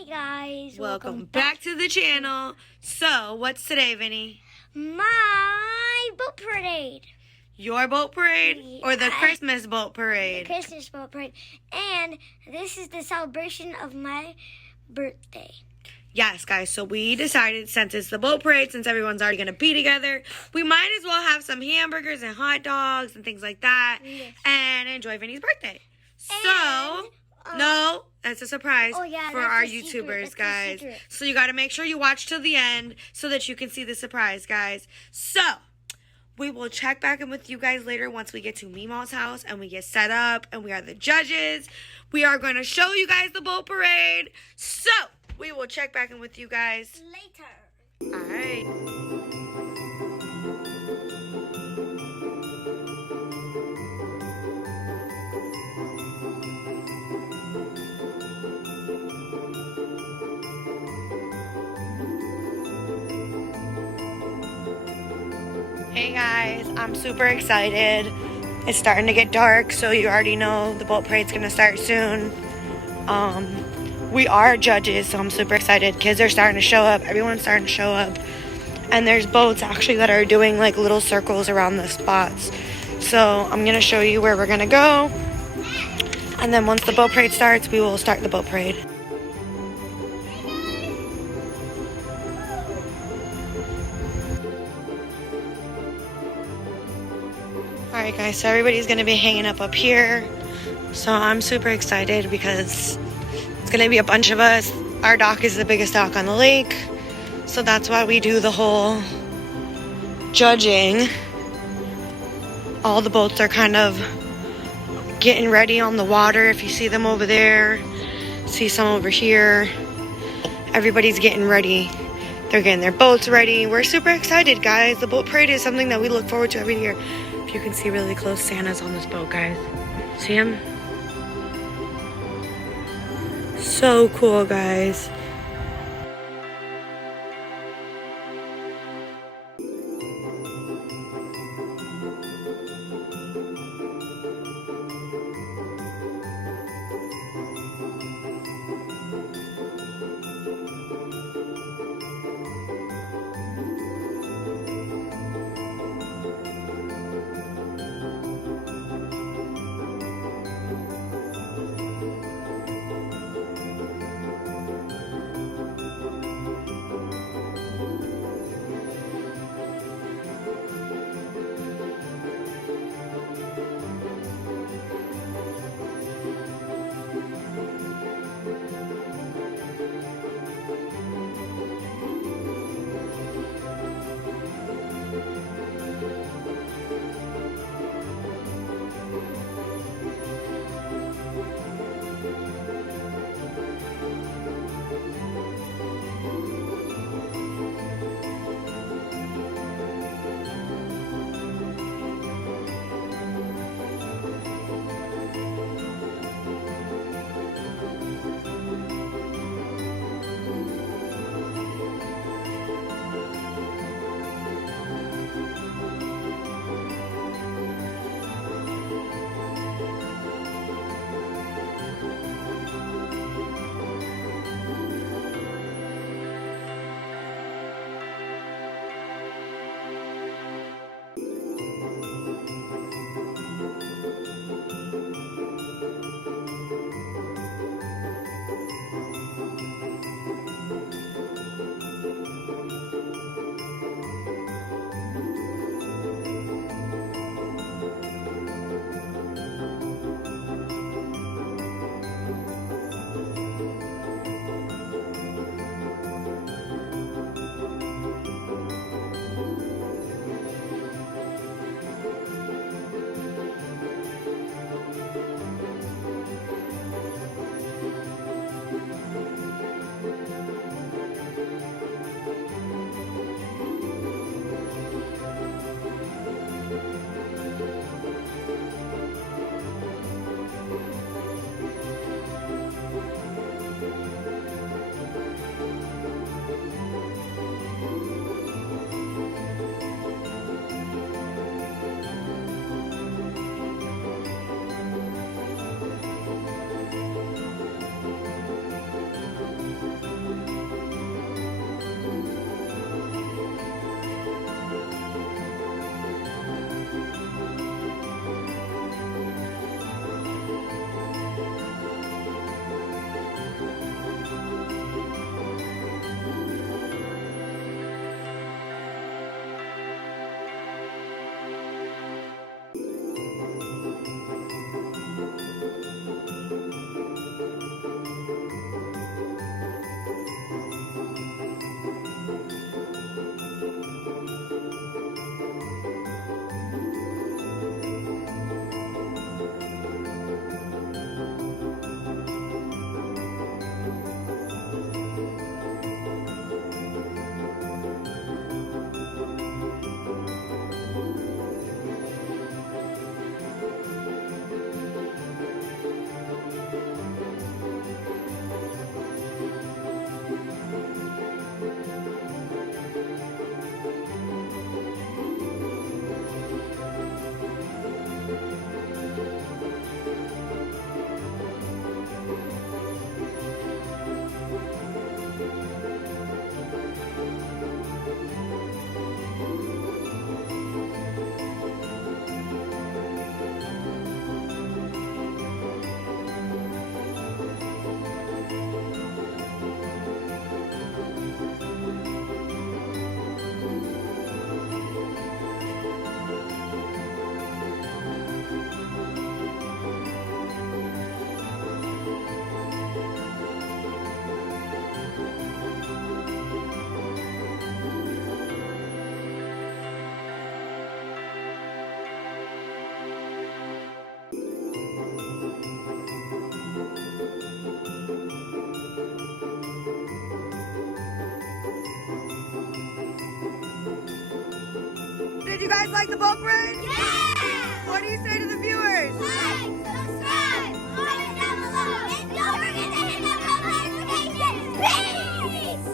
Hey guys, Welcome back to the channel. So, what's today, Vinny? My boat parade. Your boat parade or the Christmas boat The parade? Christmas boat parade. And this is the celebration of my birthday. Yes, guys. So we decided, since it's the boat parade, since everyone's already going to be together, we might as well have some hamburgers and hot dogs and things like that and enjoy Vinny's birthday. No, that's a surprise for our YouTubers, guys. So you got to make sure you watch till the end so that you can see the surprise, guys. So we will check back in with you guys later once we get to Meemaw's house and we get set up and we are the judges. We are going to show you guys the boat parade. So we will check back in with you guys later. All right. Hey guys, I'm super excited. It's starting to get dark, so you already know the boat parade's gonna start soon. We are judges, so I'm super excited. Kids are starting to show up, everyone's starting to show up. And there's boats actually that are doing like little circles around the spots. So I'm gonna show you where we're gonna go. And then once the boat parade starts, we will start the boat parade. Alright guys, so everybody's going to be hanging up here. So I'm super excited because it's going to be a bunch of us. Our dock is the biggest dock on the lake. So that's why we do the whole judging. All the boats are kind of getting ready on the water. If you see them over there, see some over here. Everybody's getting ready. They're getting their boats ready. We're super excited, guys. The boat parade is something that we look forward to every year. If you can see really close, Santa's on this boat, guys. See him? So cool, guys. guys like the boat parade? Yeah!